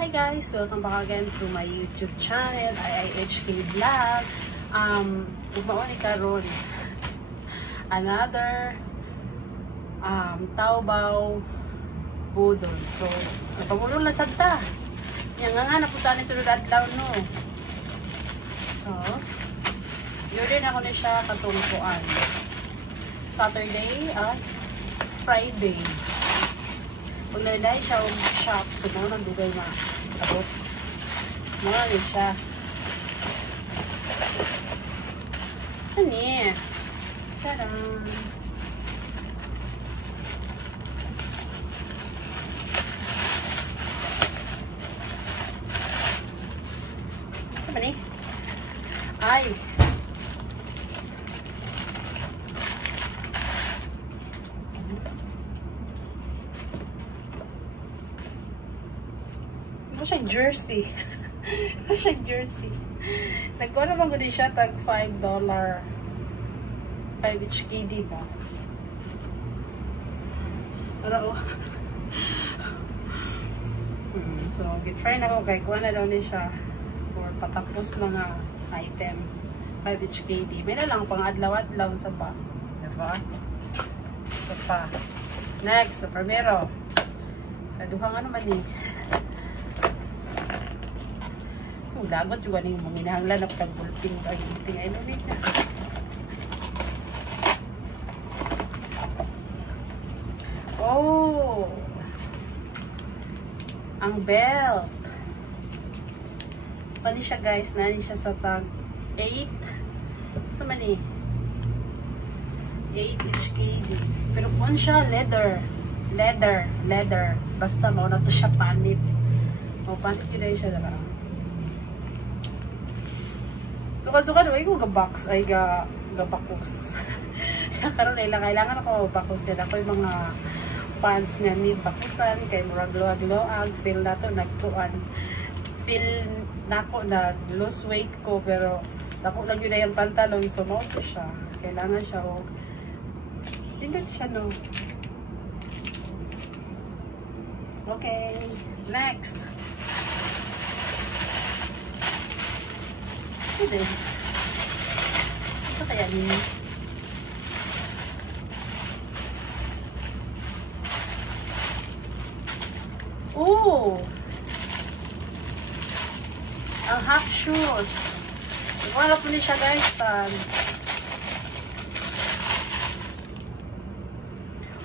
Hi guys! Welcome back again to my YouTube channel, IIHK Vlog. Umauni karon another Taobao budol. So, napamulong na sagta. Yan nga napunta ni sunod adlaw no. So, yun ako na siya katungkuan. Saturday at Friday. Kung nalay siya o shop, so mo nang dugay na abot. Mura rin siya. Ani? Tadam! Ano ba ni? Ay! Ano siya jersey? Ano siya jersey? Nagkuha naman ko din siya tag $5. 5 HKD ba? Ano? So, gitry na ako kay kuha na daw niya siya for patapos na nga item. 5 HKD. May na lang pang adlaw-adlaw sa ba? Diba? Ito pa. Next, so primero. Kaduhang ano man eh. Dagot juga nih manginahanglan ako tag bulping ay tingay na nita. Oh. Ang belt. Pali siya guys, nani siya sa tag 8. So mani 8 HKD. Pero kung siya leather. Basta mo na to siya panit. O panit yun siya dara. Suka-suka na, ko ga-box, ay ga-bakos. Karoon nila, kailangan ako bakos nila. Ako yung mga pants nga need bakusan, kay murag loag-loag, feel na to, nagtuan. Feel na ako, nag-lose weight ko, pero naku lang yun na yung pantalon, so mo siya. Kailangan siya, o. Hindi siya, no. Okay, next. Ito kaya niyo? Oh! Ang half shoes. Wala po niya siya guys.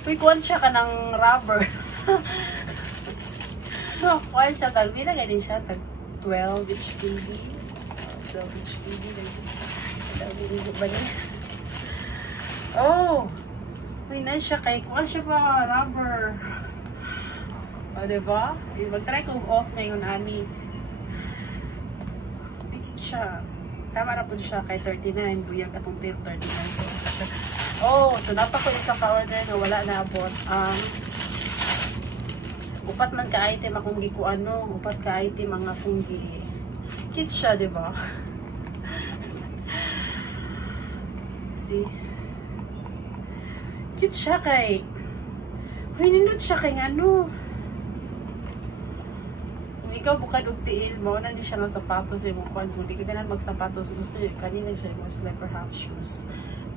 Uy, kuwan siya ka ng rubber. Kuwan siya tag. Bila ganyan siya tag 12 HKD. 12 HKD. Oh! Uy, na siya kay kuha siya pa rubber. O, diba? Mag-try kong off ngayon, ani. Bigit siya. Tama na po siya kay 39. Buyag atong 39. Oh! So, napako isa ka-order na wala na abot. Upat man ka-item akong gikuan, no? Upat ka-item ang akong kit siya, diba? See? Cute siya kay. Uy, nindot siya kay ano. Kung ikaw bukad og tiil, mauna di siya ng sapatos sa imong kwan. Kung di ka ganan magsapatos, gusto niyo, kanina siya yung slipper half shoes.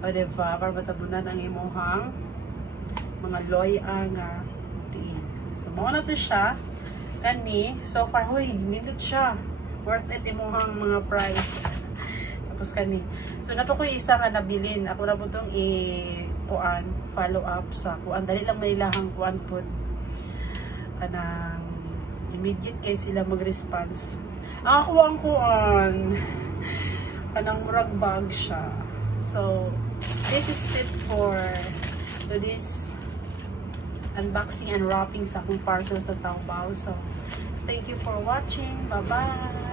O diba, para matabunan ang imuhang mga loy-ang tiil. So, mauna to siya. Kani, so far, huy, nindot siya. Worth it imuhang mga price. Tapos kani. So, nato ko isa nga nabilin. Ako na po itong follow up sa kuan. Dali lang mailahang kuan po. Kanang immediate kay sila mag-response. Ako ang kuan. Kanang murag bag siya. So, this is it for this unboxing and wrapping sa akong parcel sa Taobao. So, thank you for watching. Bye-bye!